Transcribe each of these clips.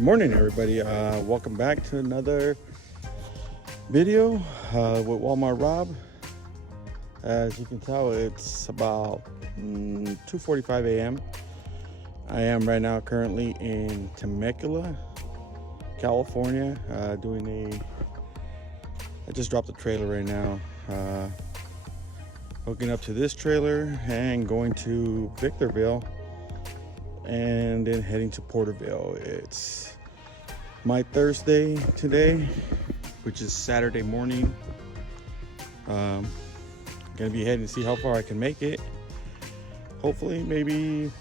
Good morning, everybody. Welcome back to another video with Walmart Rob. As you can tell, it's about 2:45 a.m. I am right now currently in Temecula, California, I just dropped the trailer right now, hooking up to this trailer and going to Victorville, and then heading to Porterville. It's my Thursday today, which is Saturday morning. Gonna be heading to see how far I can make it. Hopefully, maybe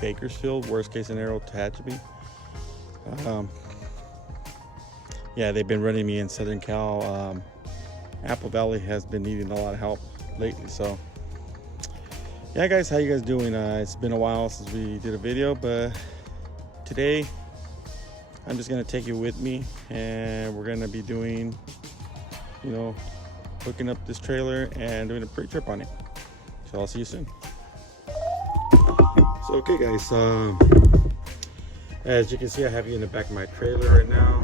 Bakersfield, worst case scenario, Tehachapi. Yeah, they've been running me in Southern Cal. Apple Valley has been needing a lot of help lately, so yeah, guys, how you guys doing? It's been a while since we did a video, but today I'm just gonna take you with me, and we're gonna be doing, hooking up this trailer and doing a pre-trip on it. So I'll see you soon. So okay, guys, as you can see, I have you in the back of my trailer right now.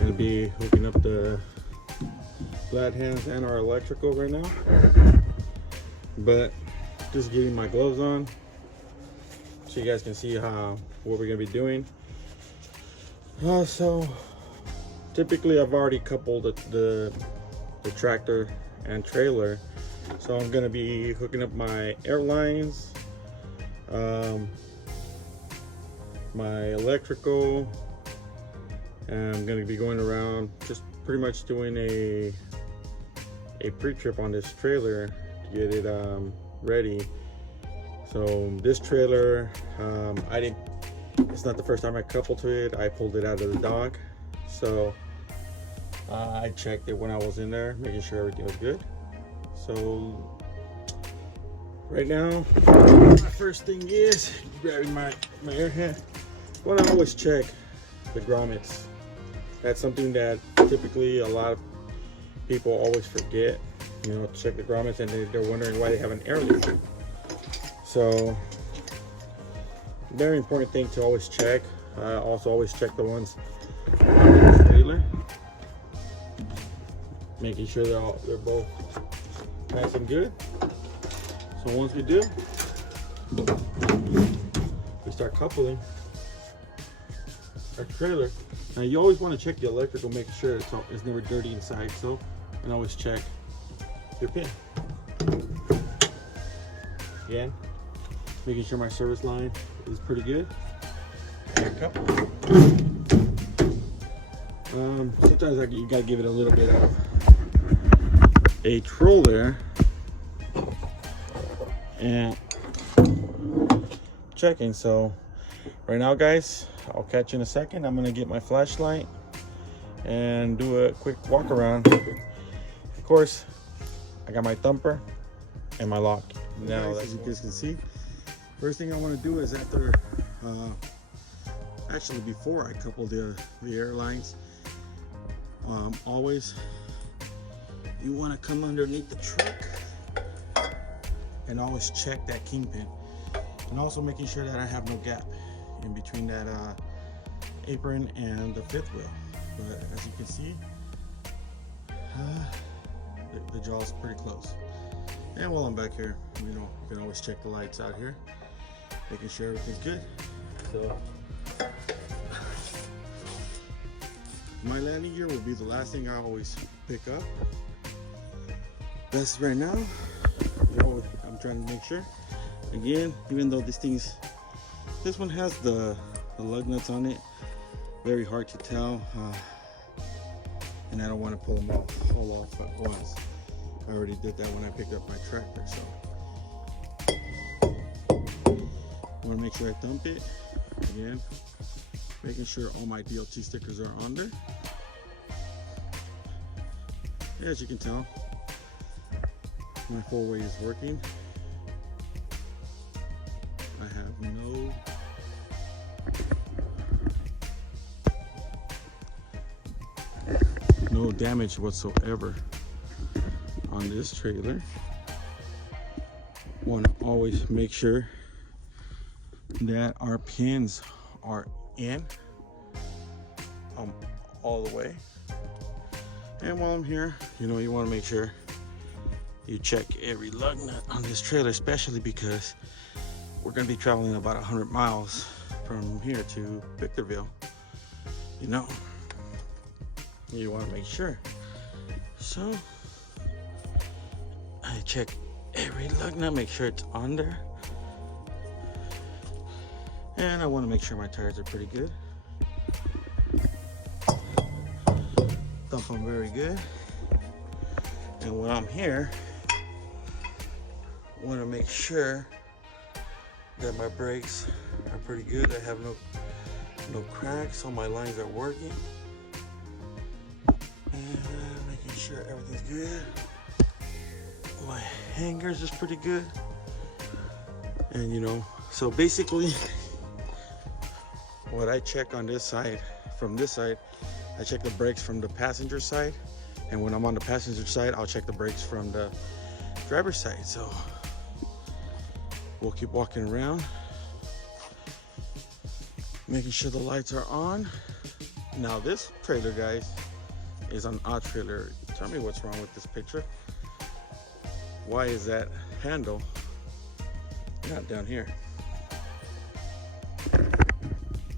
Gonna be hooking up the flat hands and our electrical right now, but just getting my gloves on so you guys can see what we're gonna be doing. So typically I've already coupled the tractor and trailer, so I'm gonna be hooking up my airlines, my electrical, and I'm gonna be going around just pretty much doing a pre-trip on this trailer to get it ready. So this trailer, it's not the first time I coupled to it. I pulled it out of the dock, so I checked it when I was in there, making sure everything was good. So right now, my first thing is grabbing my air head. I want to always check the grommets. That's something that typically a lot of people always forget, check the grommets, and they're wondering why they have an air leak. So very important thing to always check. Also always check the ones on the trailer, making sure they're both nice and good. So once we do, we start coupling our trailer. Now you always want to check the electrical, make sure it's never dirty inside, and always check your pin. Again, making sure my service line is pretty good. Sometimes you gotta give it a little bit of a troll there and checking. So right now, guys, I'll catch you in a second. I'm gonna get my flashlight and do a quick walk around. Of course, I got my thumper and my lock. Now, as you guys can see, first thing I want to do is actually before I couple the airlines, always you want to come underneath the truck and always check that kingpin, and also making sure that I have no gap in between that apron and the fifth wheel. But as you can see, the jaw is pretty close. And while I'm back here, you can always check the lights out here, making sure everything's good. So my landing gear will be the last thing I always pick up. That's right now. I'm trying to make sure. Again, even though this one has the lug nuts on it, very hard to tell, and I don't want to pull them all off at once. I already did that when I picked up my tractor, so I want to make sure I thump it. Again, making sure all my DOT stickers are on there. As you can tell, my four-way is working. I have no damage whatsoever on this trailer. Want to always make sure that our pins are in all the way. And while I'm here, you know, you want to make sure you check every lug nut on this trailer, especially because we're going to be traveling about 100 miles from here to Victorville. You know, you want to make sure. So I check every lug nut, make sure it's on there. And I want to make sure my tires are pretty good. Dump them very good. And when I'm here, I want to make sure that my brakes are pretty good. I have no cracks, all my lines are working. And making sure everything's good. My hangers is pretty good. And you know, so basically what I check on this side, from this side, I check the brakes from the passenger side. And when I'm on the passenger side, I'll check the brakes from the driver's side. So we'll keep walking around, making sure the lights are on. Now this trailer, guys, is an odd trailer. Tell me what's wrong with this picture. Why is that handle not down here?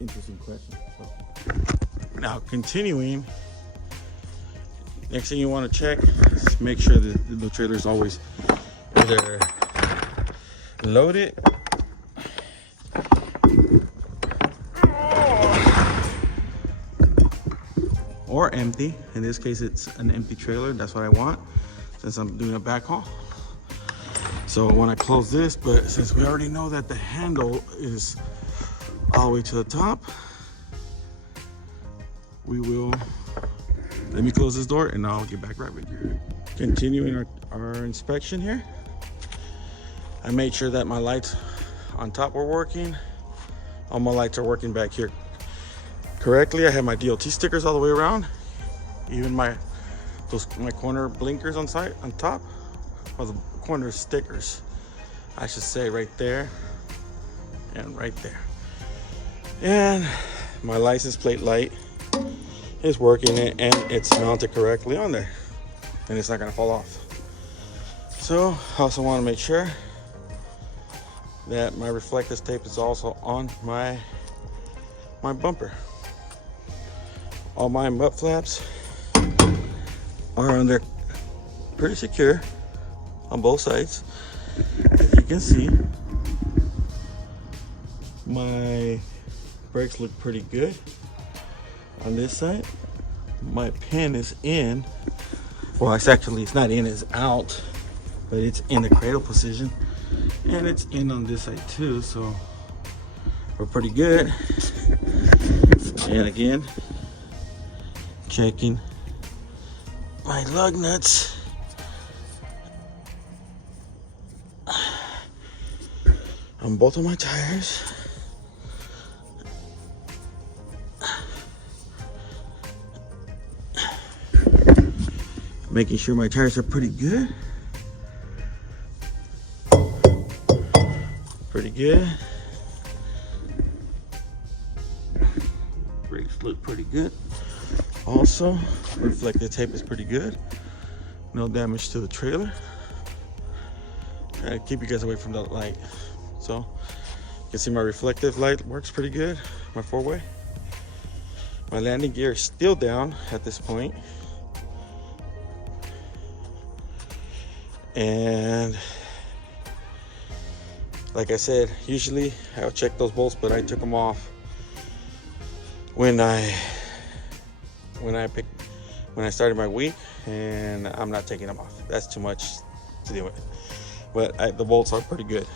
Interesting question. Now continuing, next thing you want to check is make sure that the trailer is always either loaded or empty. In this case, it's an empty trailer. That's what I want since I'm doing a backhaul. So when I close this, but since we already know that the handle is all the way to the top, we will, let me close this door and I'll get back right with you. Continuing our inspection here. I made sure that my lights on top were working. All my lights are working back here correctly. I have my DOT stickers all the way around. Even my corner blinkers on top, or the corner stickers, I should say, right there and right there. And my license plate light is working and it's mounted correctly on there, and it's not gonna fall off. So I also want to make sure that my reflective tape is also on my bumper. All my mud flaps are on there pretty secure on both sides. As you can see, my brakes look pretty good on this side. My pin is in. Well, it's not in, it's out, but it's in the cradle position, and it's in on this side too, so we're pretty good. And again, checking my lug nuts. On both of my tires. Making sure my tires are pretty good. Pretty good. Brakes look pretty good. Also, reflective tape is pretty good. No damage to the trailer. Trying to keep you guys away from the light. So, you can see my reflective light works pretty good. My four-way. My landing gear is still down at this point. And like I said, usually I'll check those bolts, but I took them off when I started my week, and I'm not taking them off. That's too much to deal with. But the bolts are pretty good.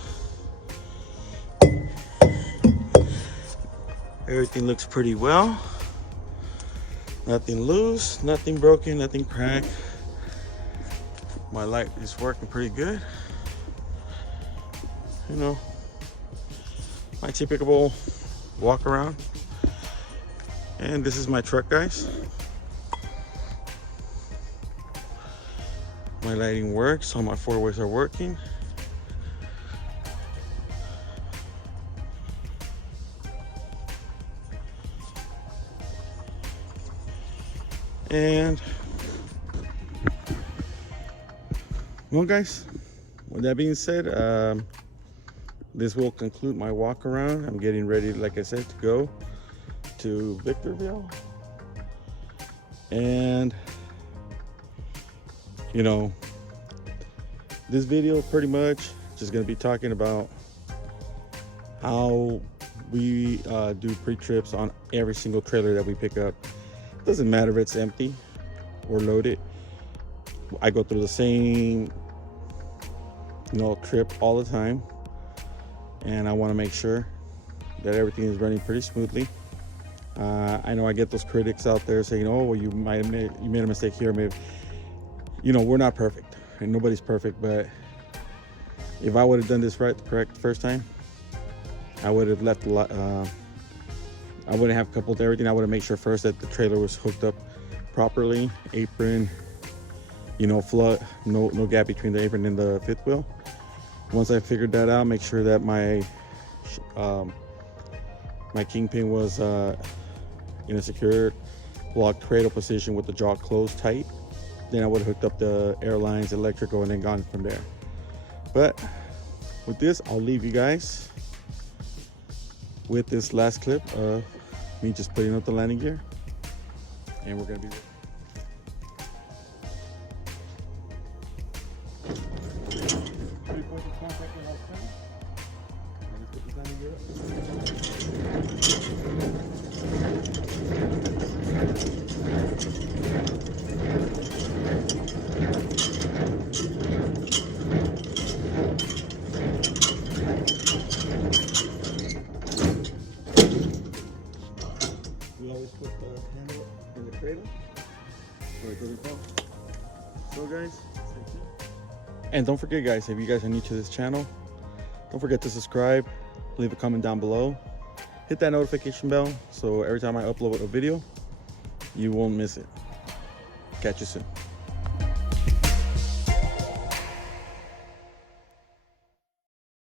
Everything looks pretty well. Nothing loose, nothing broken, nothing cracked. My light is working pretty good. You know, my typical walk around. And this is my truck, guys. My lighting works, all my four-ways are working. And well guys, with that being said, this will conclude my walk around. I'm getting ready, like I said, to go to Victorville. And you know, this video pretty much just gonna be talking about how we do pre-trips on every single trailer that we pick up. It doesn't matter if it's empty or loaded. I go through the same trip all the time, and I want to make sure that everything is running pretty smoothly. I know I get those critics out there saying, oh well, you made a mistake here. Maybe, we're not perfect and nobody's perfect, but if I would have done this correct the first time, I would have left a lot. I wouldn't have coupled everything. I would have made sure first that the trailer was hooked up properly, apron, flood, no gap between the apron and the fifth wheel. Once I figured that out, make sure that my kingpin was in a secure locked cradle position with the jaw closed tight. Then I would have hooked up the airlines, electrical, and then gone from there. But with this, I'll leave you guys with this last clip of me just putting up the landing gear, and we're gonna be put the handle in the cradle so it doesn't fall. So guys, stay tuned. And don't forget guys, if you guys are new to this channel, don't forget to subscribe, leave a comment down below, hit that notification bell so every time I upload a video, you won't miss it. Catch you soon.